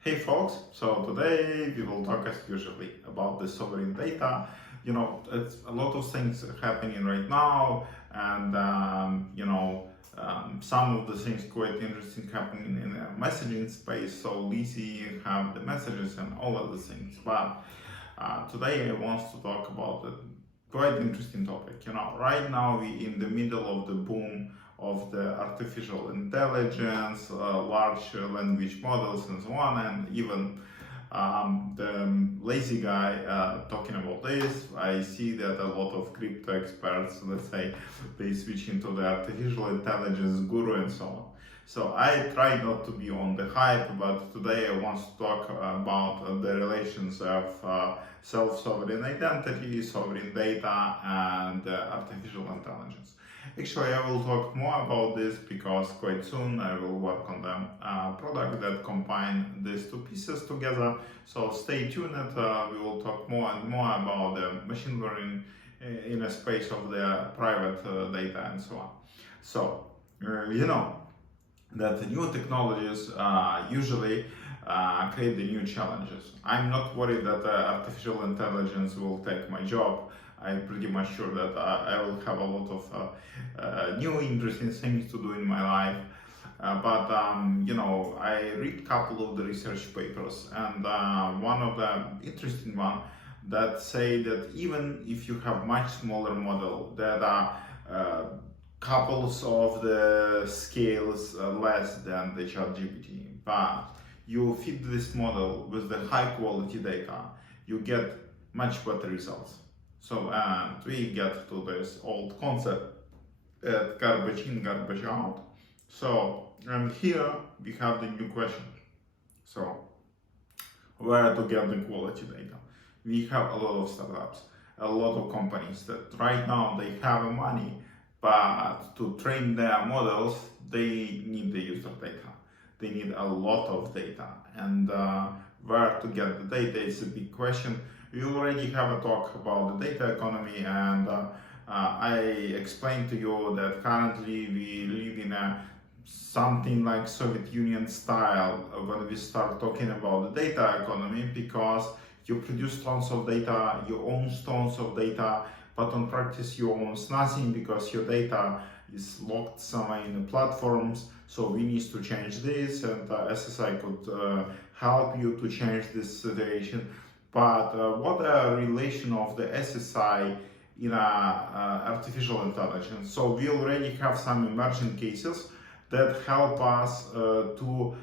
Hey folks, so today we will talk as usually about the sovereign data. It's a lot of things happening right now, and some of the things quite interesting happening in the messaging space. So Lizzie have the messages and all of the things. But today I want to talk about a quite interesting topic. Right now we in the middle of the boom of the artificial intelligence, large language models, and so on, and even the lazy guy talking about this. I see that a lot of crypto experts, let's say, they switch into the artificial intelligence guru and so on. So I try not to be on the hype, but today I want to talk about the relations of self-sovereign identity, sovereign data, and artificial intelligence. Actually, I will talk more about this because quite soon I will work on the product that combine these two pieces together. So stay tuned. We will talk more and more about the machine learning in a space of the private data and so on. So that the new technologies usually create the new challenges. I'm not worried that artificial intelligence will take my job. I'm pretty much sure that I will have a lot of new interesting things to do in my life. I read a couple of the research papers, and one of the interesting one that say that even if you have much smaller model that are couples of the scales less than the ChatGPT, but you feed this model with the high quality data, you get much better results. So, and we get to this old concept, garbage in, garbage out. So, and here we have the new question. So, where to get the quality data? We have a lot of startups, a lot of companies that right now they have money, but to train their models, they need the user data. They need a lot of data, and where to get the data is a big question. We already have a talk about the data economy, and I explained to you that currently we live in a something like Soviet Union style when we start talking about the data economy, because you produce tons of data, you own tons of data, but on practice you own nothing because your data is locked somewhere in the platforms. So we need to change this, and SSI could help you to change this situation. But what a relation of the SSI in artificial intelligence. So we already have some emerging cases that help us to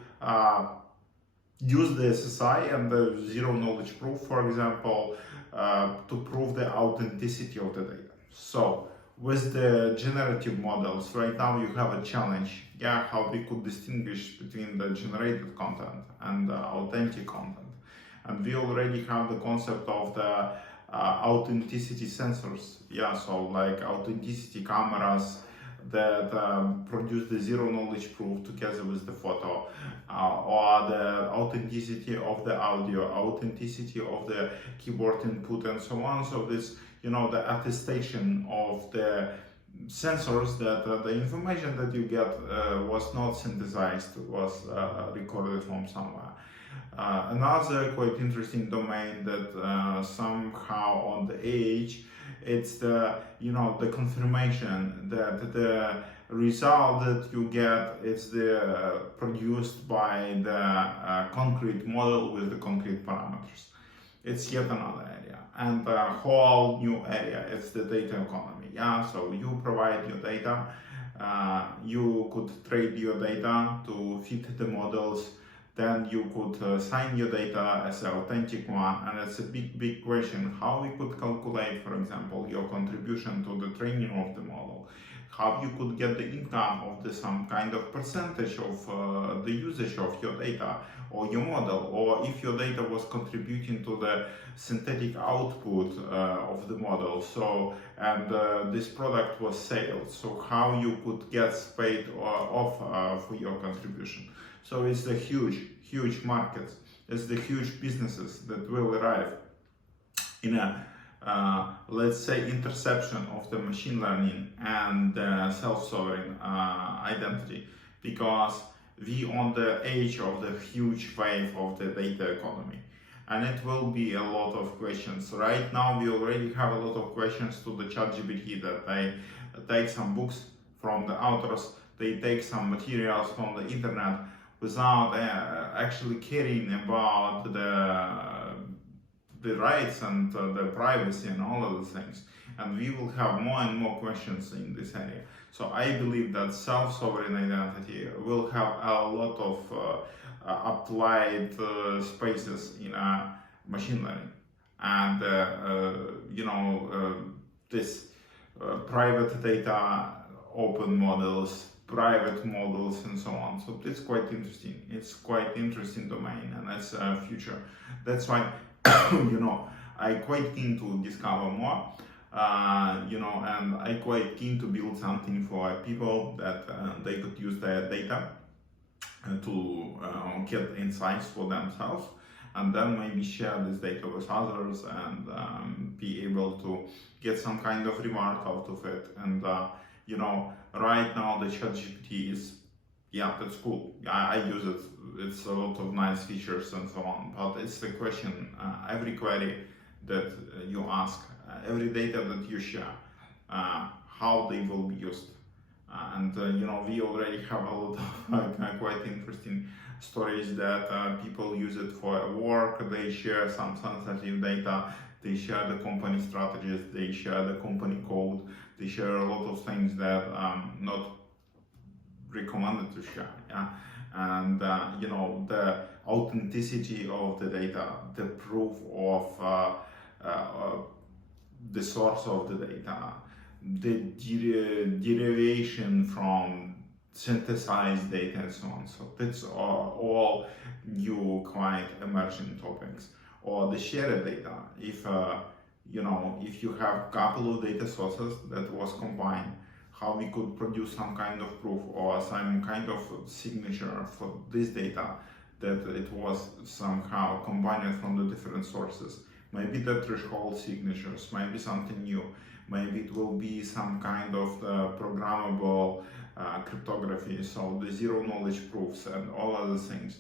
use the SSI and the zero knowledge proof, for example, to prove the authenticity of the data. So with the generative models, right now you have a challenge, how we could distinguish between the generated content and the authentic content. And we already have the concept of the authenticity sensors, so like authenticity cameras that produce the zero knowledge proof together with the photo, or the authenticity of the audio, authenticity of the keyboard input, and so on. So this, the attestation of the sensors that the information that you get was not synthesized, was recorded from somewhere. Another quite interesting domain that somehow on the edge, it's the the confirmation that the result that you get is the produced by the concrete model with the concrete parameters. It's yet another area, and a whole new area. It's the data economy. So you provide your data, you could trade your data to fit the models. Then you could sign your data as an authentic one, and it's a big question how we could calculate, for example, your contribution to the training of the model, how you could get the income of some kind of percentage of the usage of your data or your model, or if your data was contributing to the synthetic output of the model. So, and this product was sold, so how you could get paid off for your contribution. So it's the huge markets, it's the huge businesses that will arrive in a, let's say, interception of the machine learning and self-sovereign identity. Because we on the edge of the huge wave of the data economy. And it will be a lot of questions. Right now, we already have a lot of questions to the ChatGPT that they take some books from the authors, they take some materials from the internet without actually caring about the rights and the privacy and all of the things. And we will have more and more questions in this area. So I believe that self-sovereign identity will have a lot of applied spaces in machine learning. And this private data, open models, private models, and so on. So it's quite interesting. It's quite interesting domain, and that's a future. That's why I quite keen to discover more. And I quite keen to build something for people that they could use their data to get insights for themselves, and then maybe share this data with others and be able to get some kind of reward out of it. And right now the ChatGPT is, that's cool. I use it. It's a lot of nice features and so on. But it's the question, every query that you ask, every data that you share, how they will be used. We already have a lot of quite interesting stories that people use it for work. They share some sensitive data, they share the company strategies, they share the company code, they share a lot of things that not recommended to share. And the authenticity of the data, the proof of the source of the data, the derivation from synthesized data and so on. So that's all new, quite emerging topics. Or the shared data. If you have a couple of data sources that was combined, how we could produce some kind of proof or some kind of signature for this data that it was somehow combined from the different sources. Maybe the threshold signatures, maybe something new. Maybe it will be some kind of programmable cryptography, so the zero knowledge proofs and all other things.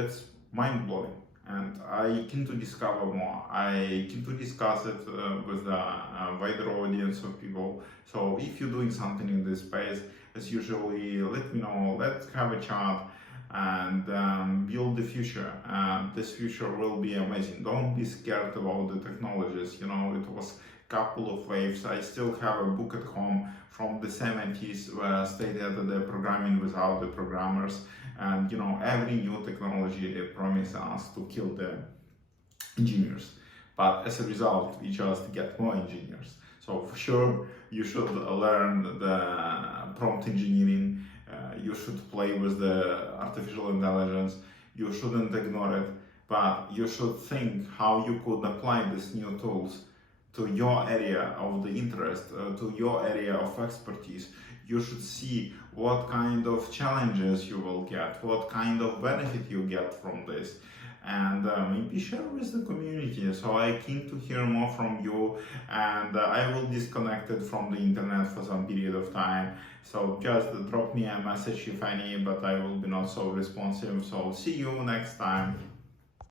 It's mind-blowing, and I keen to discover more. I keen to discuss it with a wider audience of people. So if you're doing something in this space, as usually, let me know, let's have a chat and build the future. This future will be amazing. Don't be scared about the technologies. It was a couple of waves. I still have a book at home from the 70s where stated that the programming without the programmers, and every new technology promises us to kill the engineers, but as a result we just get more engineers. So for sure you should learn the prompt engineering. You should play with the artificial intelligence. You shouldn't ignore it, but you should think how you could apply these new tools to your area of the interest, to your area of expertise. You should see what kind of challenges you will get, what kind of benefit you get from this, and maybe share with the community. So I keen to hear more from you, and I will disconnect it from the internet for some period of time. So just drop me a message if any, but I will be not so responsive. So see you next time.